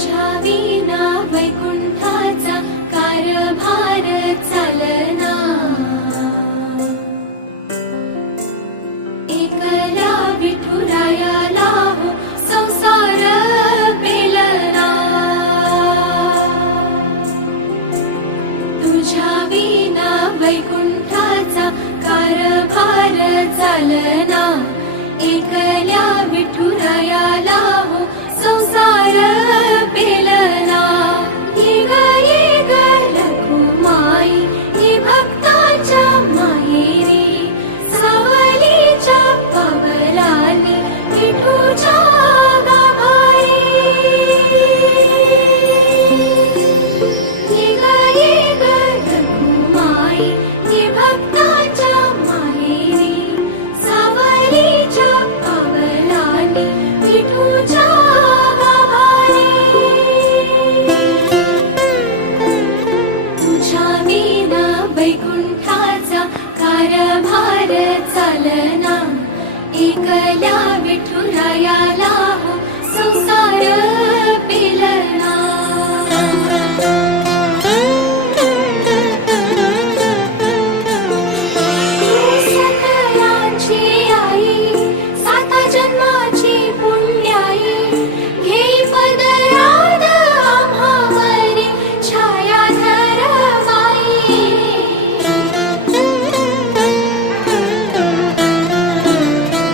तुझ्या विना वैकुंठाचा कारभार चालना, एकल्या विठुरायाला हो संसार पेलना, तुझ्या विना वैकुंठाचा कारभार चालना, एकल्या विठुरायाला हो संसार पेलना। ये ग रखुमाई ही भक्ताच्या माहेरी, सावलीच्या पावलांनी विठूच्या गाभारी। ये ग रखुमाई ही भक्ताच्या माहेरी, सावलीच्या पावलांनी विठूच्या गाभारी। तुझ्या विना वैकुंठाचा कारभार चालना, एकल्या विठुरायाला हो संसार पेलना।